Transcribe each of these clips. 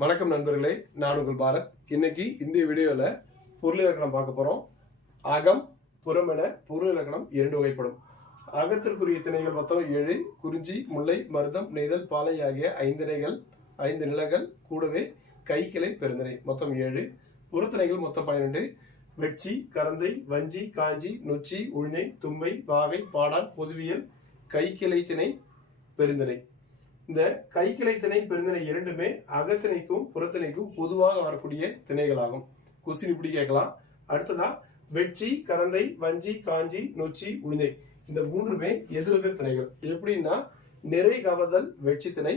வணக்கம் நண்பர்களே, நான் உங்கள் பாரத். இன்னைக்கு இந்த வீடியோல பொருள் இலக்கணம் பார்க்க போறோம். அகம் புறம் என பொருள் இலக்கணம் 2 வகைப்படும். அகத்திற்குரிய திணைகள் மொத்தம் 7. குறிஞ்சி, முல்லை, மருதம், நெய்தல், பாலை ஆகிய 5 திணைகள், 5 நிலங்கள், கூடவே கைக்கிளை பெருந்திணை மொத்தம் 7. புறத்திணைகள் மொத்தம் 12. வெட்சி, கரந்தை, வஞ்சி, காஞ்சி, நொச்சி, உழிஞை, தும்பை, வாகை, பாடான், பொதுவியல், கைக்கிளை திணை, பெருந்திணை. இந்த கைக்கிளை திணை பெருந்திணை இரண்டுமே அகத்திணைக்கும் புறத்திணைக்கும் பொதுவாக வரக்கூடிய திணைகளாகும். கொஸ்டின் இப்படி கேட்கலாம். அடுத்ததா வெட்சி, கரந்தை, வஞ்சி, காஞ்சி, நொச்சி, உழிஞை இந்த மூன்றுமே எதிரெதிர் திணைகள். எப்படின்னா நிறை கவர்தல் வெட்சி திணை,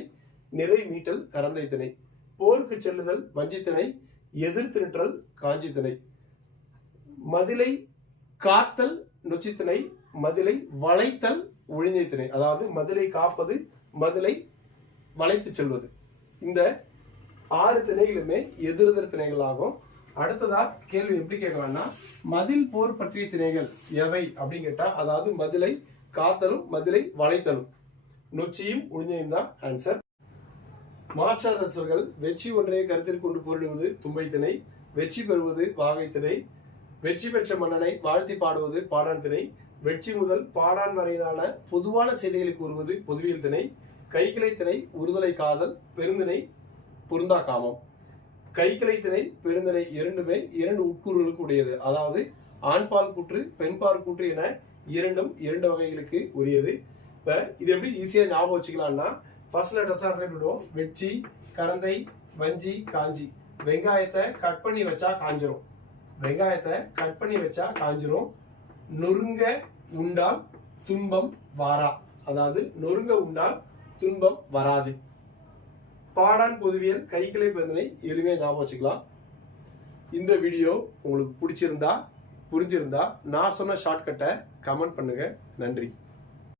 நிறை மீட்டல் கரந்தை திணை, போருக்கு செல்லுதல் வஞ்சி திணை, எதிர்த்து நிற்றல் காஞ்சி திணை, மதிலை காத்தல் நொச்சி திணை, மதிலை வளைத்தல் உழிஞை திணை. அதாவது மதிலை காப்பது, மதிலை வளைத்து செல்வது. இந்த 6 திணைகளுமே எதிரெதிர் திணைகள் ஆகும். அடுத்ததா கேள்வி எப்படி கேட்கலாம்னா, மதில் போர் பற்றிய திணைகள் எவை அப்படின்னு கேட்டா, அதாவது மதிலை காத்தலும் மதிலை வளைத்தலும் நொச்சியும் உழிஞையும் தான் ஆன்சர். மாற்றாரசர்கள் வெற்றி ஒன்றைய கருத்தில் கொண்டு போரிடுவது தும்பை திணை, வெற்றி பெறுவது வாகை திணை, வெற்றி பெற்ற மன்னனை வாழ்த்தி பாடுவது பாடான் திணை, வெற்றி முதல் பாடான் வரையிலான பொதுவான செய்திகளை கூறுவது பொதுவியல் திணை, கைக்கிளை திணை உறுதலை காதல், பெருந்திணை பொருந்தா காமம். கைக்கிளை திணை பெருந்திணை இரண்டுமே 2 உட்கூறுகளுக்கு உடையது. அதாவது ஆண்பால் கூற்று, பெண்பால் கூற்று என இரண்டும் 2 வகைகளுக்கு உரியது. இப்ப இது எப்படி ஈஸியா ஞாபகம் வச்சுக்கலாம்னா, ஃபர்ஸ்ட் லெட்டர்ஸா விடுவோம். வெட்சி, கரந்தை, வஞ்சி, காஞ்சி. வெங்காயத்தை கட் பண்ணி வச்சா காஞ்சிரும். வெங்காயத்தை கட் பண்ணி வச்சா காஞ்சிரும். நொறுங்க உண்டால் துன்பம் வாரா. அதாவது நொறுங்க உண்டால் துன்பம் வராது. பாடான் பொதுவியல் கைக்கிளை பெருந்திணை எளிமையா ஞாபகம் வச்சுக்கலாம். இந்த வீடியோ உங்களுக்கு பிடிச்சிருந்தா, புரிஞ்சிருந்தா நான் சொன்ன ஷார்ட்கட்டை கமெண்ட் பண்ணுங்க. நன்றி.